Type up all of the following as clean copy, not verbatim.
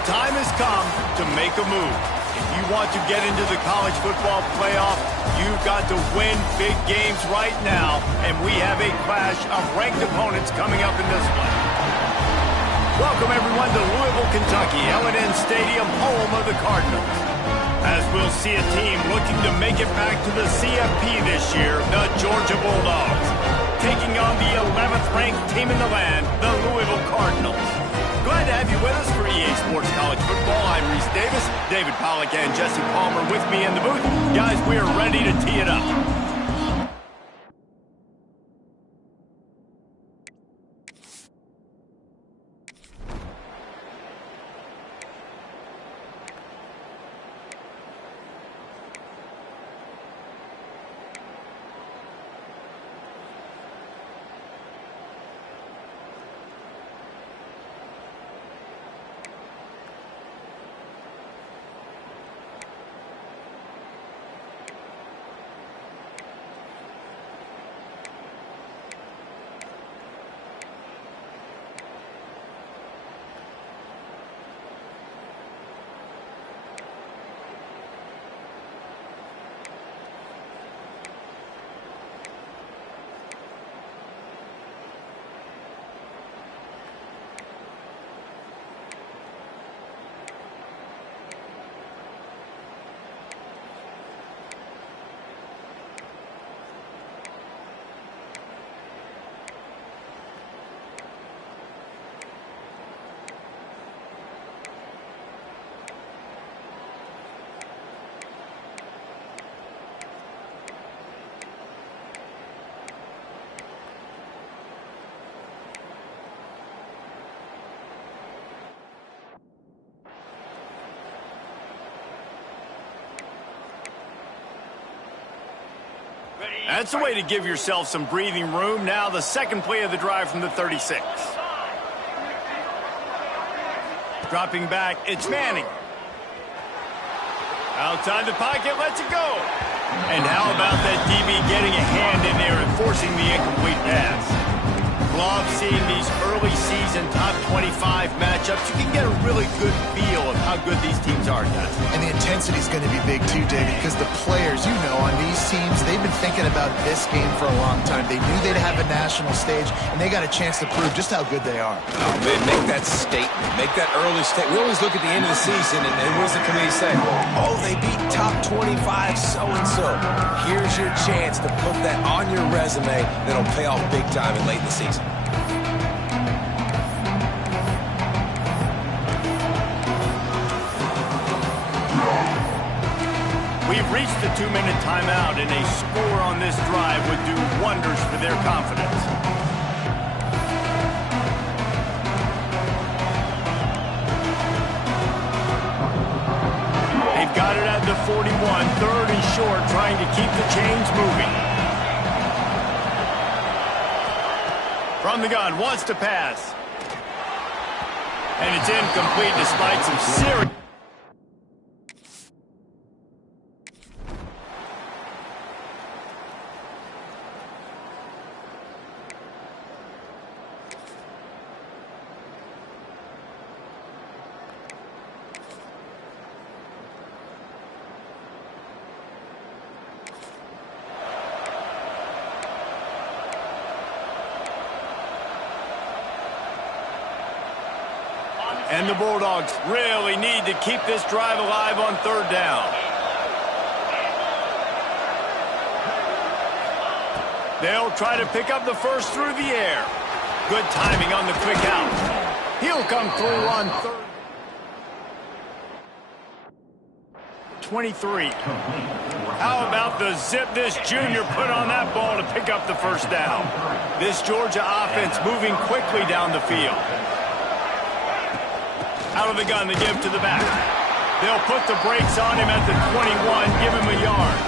The time has come to make a move. If you want to get into the college football playoff, you've got to win big games right now, and we have a clash of ranked opponents coming up in this one. Welcome, everyone, to Louisville, Kentucky, L&N Stadium, home of the Cardinals. As we'll see a team looking to make it back to the CFP this year, the Georgia Bulldogs, taking on the 11th-ranked team in the land, the Louisville Cardinals. Glad to have you with us for EA Sports College Football. I'm Reese Davis, David Pollack, and Jesse Palmer with me in the booth. Guys, we are ready to tee it up. That's a way to give yourself some breathing room. Now the second play of the drive from the 36. Dropping back, it's Manning. Outside the pocket, lets it go. And how about that DB getting a hand in there and forcing the incomplete pass? Love seeing these early season top 25 matchups. You can get a really good feel of how good these teams are, guys. And the intensity is going to be big too, David, because the players, you know, on these teams, they've been thinking about this game for a long time. They knew they'd have a national stage, and they got a chance to prove just how good they are. Oh, man, make that statement. Make that early statement. We always look at the end of the season, and what does the committee say? Oh, they beat top 25 so-and-so. Here's your chance to put that on your resume that'll pay off big time and late in the season. We've reached the 2-minute timeout, and a score on this drive would do wonders for their confidence. They've got it at the 41, third and short, trying to keep the chains moving. From the gun, wants to pass. And it's incomplete despite some serious... And the Bulldogs really need to keep this drive alive on third down. They'll try to pick up the first through the air. Good timing on the quick out. He'll come through on third. 23. How about the zip this junior put on that ball to pick up the first down? This Georgia offense moving quickly down the field. Out of the gun, they give to the back. They'll put the brakes on him at the 21, give him a yard.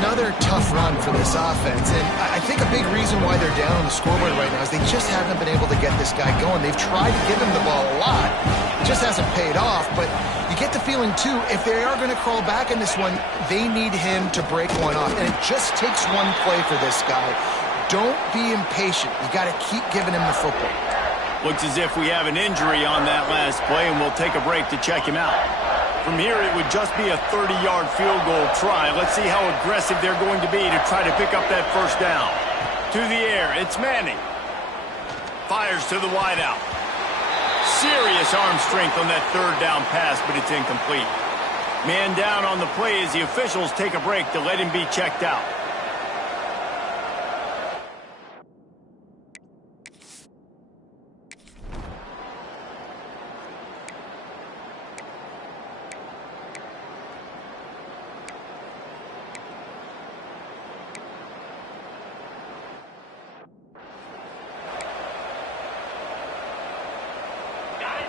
Another tough run for this offense, and I think a big reason why they're down on the scoreboard right now is they just haven't been able to get this guy going. They've tried to give him the ball a lot. It just hasn't paid off, but you get the feeling, too, if they are going to crawl back in this one, they need him to break one off, and it just takes one play for this guy. Don't be impatient. You got to keep giving him the football. Looks as if we have an injury on that last play, and we'll take a break to check him out. From here, it would just be a 30-yard field goal try. Let's see how aggressive they're going to be to try to pick up that first down. To the air, it's Manning. Fires to the wideout. Serious arm strength on that third down pass, but it's incomplete. Man down on the play as the officials take a break to let him be checked out.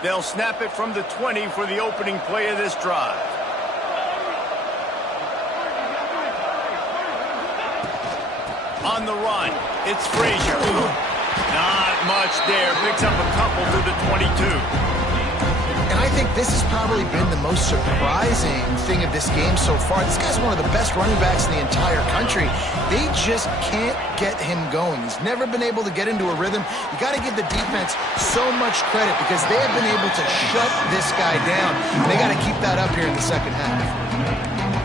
They'll snap it from the 20 for the opening play of this drive. On the run, it's Frazier. Not much there. Picks up a couple to the 22. And I think this has probably been the most surprising thing of this game so far. This guy's one of the best running backs in the entire country. They just can't get him going. He's never been able to get into a rhythm. You got to give the defense so much credit because they have been able to shut this guy down. And they got to keep that up here in the second half.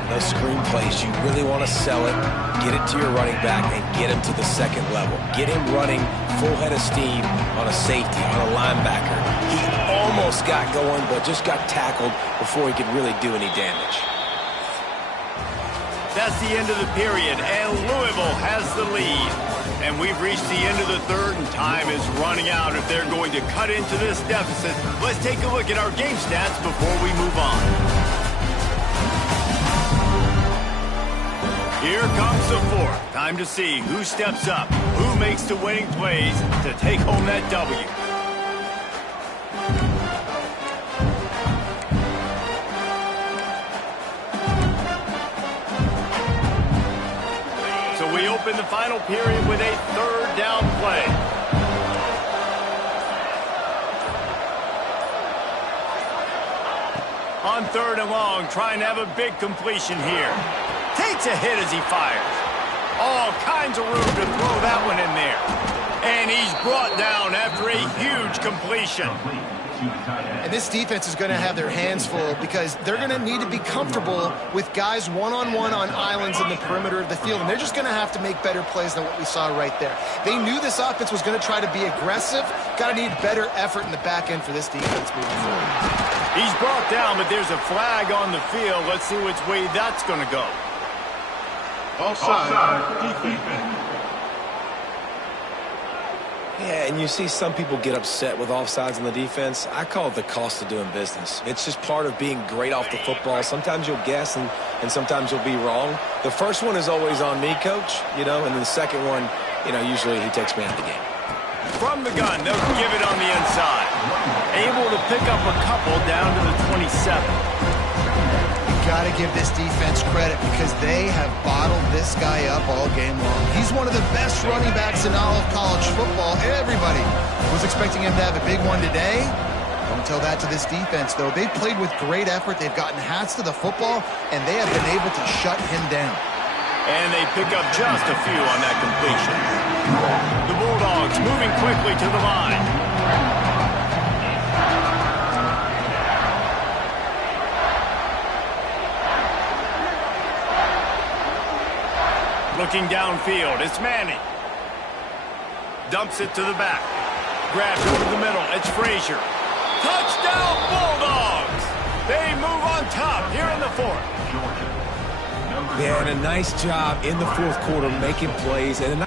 Those screen plays, you really want to sell it, get it to your running back, and get him to the second level. Get him running full head of steam on a safety, on a linebacker. He almost got going, but just got tackled before he could really do any damage. That's the end of the period, and Louisville has the lead. And we've reached the end of the third, and time is running out if they're going to cut into this deficit. Let's take a look at our game stats before we move on. Here comes the fourth. Time to see who steps up, who makes the winning plays to take home that W. So we open the final period with a third down play. On third and long, trying to have a big completion here. Takes a hit as he fires. All kinds of room to throw that one in there. And he's brought down after a huge completion. And this defense is going to have their hands full because they're going to need to be comfortable with guys one-on-one on islands in the perimeter of the field. And they're just going to have to make better plays than what we saw right there. They knew this offense was going to try to be aggressive. Got to need better effort in the back end for this defense moving forward. He's brought down, but there's a flag on the field. Let's see which way that's going to go. Offside, defense. Yeah, and you see some people get upset with offsides in the defense. I call it the cost of doing business. It's just part of being great off the football. Sometimes you'll guess and sometimes you'll be wrong. The first one is always on me, coach, and then the second one, usually he takes me out of the game. From the gun, they'll give it on the inside. Able to pick up a couple down to the 27. Got to give this defense credit because they have bottled this guy up all game long. He's one of the best running backs in all of college football. Everybody was expecting him to have a big one today. Don't tell that to this defense, though. They've played with great effort. They've gotten hats to the football, and they have been able to shut him down. And they pick up just a few on that completion. The Bulldogs moving quickly to the line. Looking downfield, it's Manning. Dumps it to the back. Grabs over the middle, it's Frazier. Touchdown, Bulldogs! They move on top here in the fourth. Yeah, and a nice job in the fourth quarter making plays. And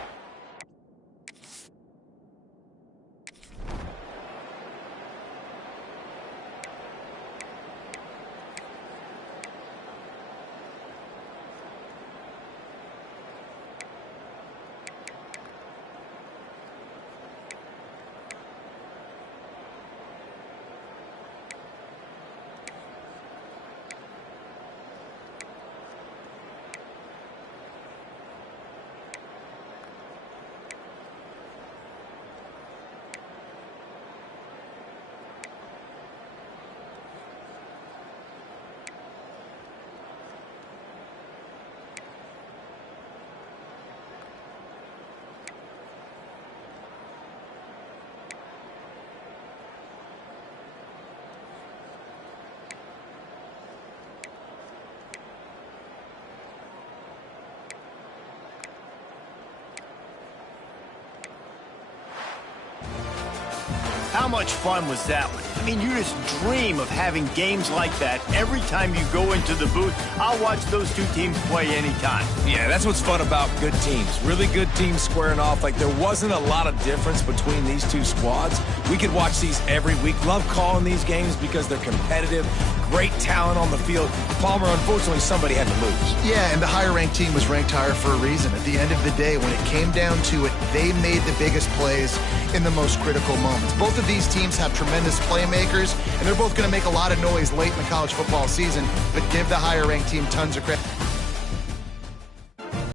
how much fun was that one? I mean, you just dream of having games like that every time you go into the booth. I'll watch those two teams play anytime. Yeah, that's what's fun about good teams. Really good teams squaring off. Like, there wasn't a lot of difference between these two squads. We could watch these every week. Love calling these games because they're competitive. Great talent on the field. Palmer, unfortunately, somebody had to lose. Yeah, and the higher-ranked team was ranked higher for a reason. At the end of the day, when it came down to it, they made the biggest plays in the most critical moments. Both of these teams have tremendous playmakers, and they're both going to make a lot of noise late in the college football season, but give the higher-ranked team tons of credit.